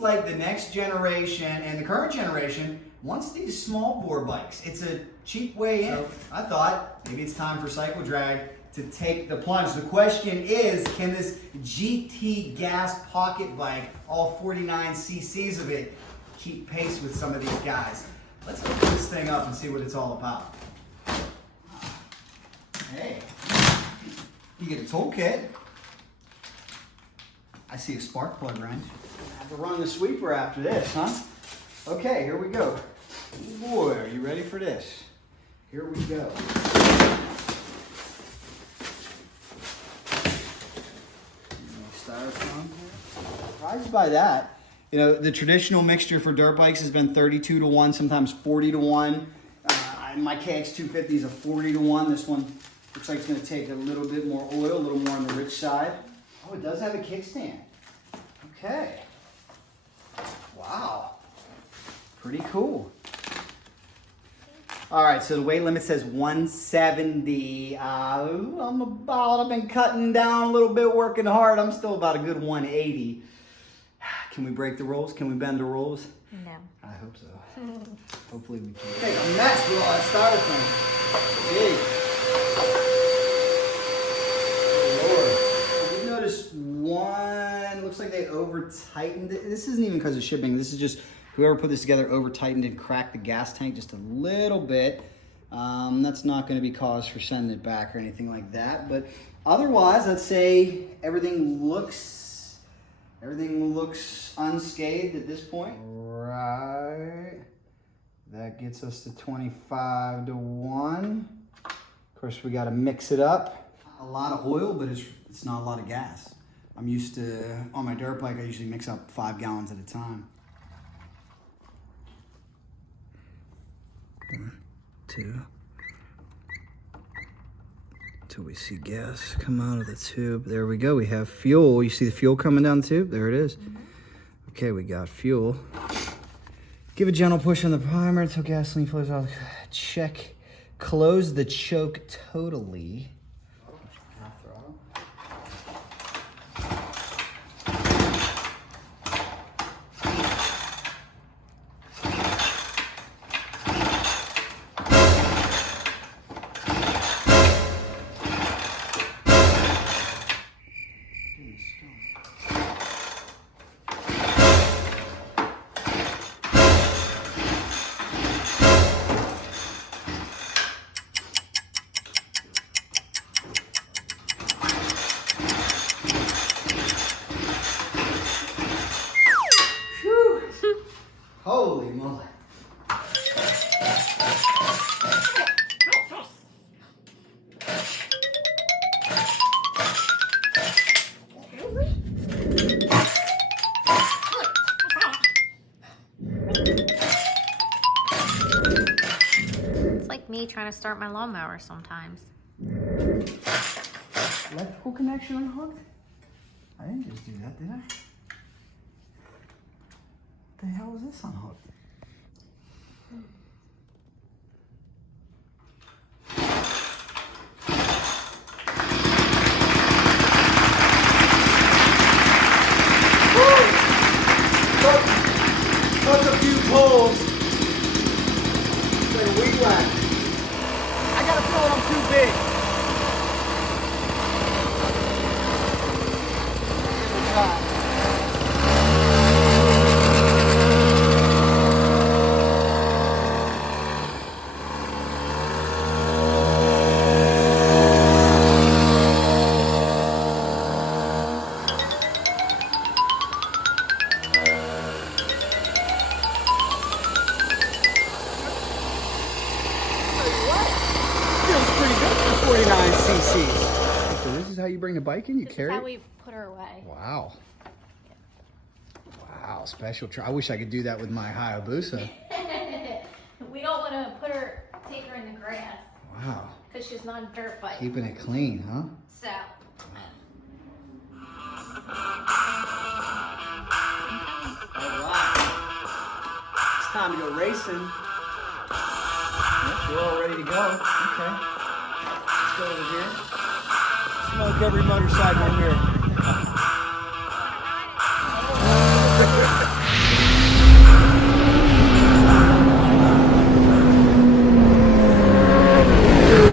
Like the next generation and the current generation wants these small bore bikes. It's a cheap way in. So I thought maybe it's time for Cycle Drag to take the plunge. The question is, can this GT gas pocket bike, all 49 cc's of it, keep pace with some of these guys? Let's open this thing up and see what it's all about. Hey, you get a toolkit. I see a spark plug wrench. I have to run the sweeper after this, huh? Okay, here we go. Boy, are you ready for this? Here we go. Styrofoam here. Surprised by that. You know, the traditional mixture for dirt bikes has been 32-1, sometimes 40-1. In my KX250 is a 40-1. This one looks like it's going to take a little bit more oil, a little more on the rich side. Oh, it does have a kickstand. Okay. Wow. Pretty cool. All right, so the weight limit says 170. I've been cutting down a little bit, working hard. I'm still about a good 180. Can we break the rules? Can we bend the rules? No. I hope so. Hopefully we can. Make a mess with all that styrofoam. Big. Oh, Lord. We noticed one, looks like they over-tightened it. This isn't even because of shipping. This is just whoever put this together over-tightened and cracked the gas tank just a little bit. That's not going to be cause for sending it back or anything like that. But otherwise, I'd say everything looks unscathed at this point. Right. That gets us to 25-1. Of course, we got to mix it up. A lot of oil, but it's not a lot of gas. I'm used to, on my dirt bike, I usually mix up 5 gallons at a time. 1, 2. Till we see gas come out of the tube. There we go. We have fuel. You see the fuel coming down the tube? There it is. Okay, we got fuel. Give a gentle push on the primer until gasoline flows out. Check. Close the choke totally. Holy moly. It's like me trying to start my lawnmower sometimes. Electrical connection unhooked? I didn't just do that, did I? What the hell is this unhooked? Took a few pulls. It's like a weed whack. I gotta feel I'm too big. Give it a try. Feels pretty good for 49 cc's. So this is how you bring a bike in? You carry it? That's how we put her away. Wow. Wow, special try. I wish I could do that with my Hayabusa. We don't want to take her in the grass. Wow. Because she's not a dirt bike. Keeping it clean, huh? So. Alright. It's time to go racing. Yep, we're all ready to go. Okay. Let's go over here. Smoke every motorcycle here.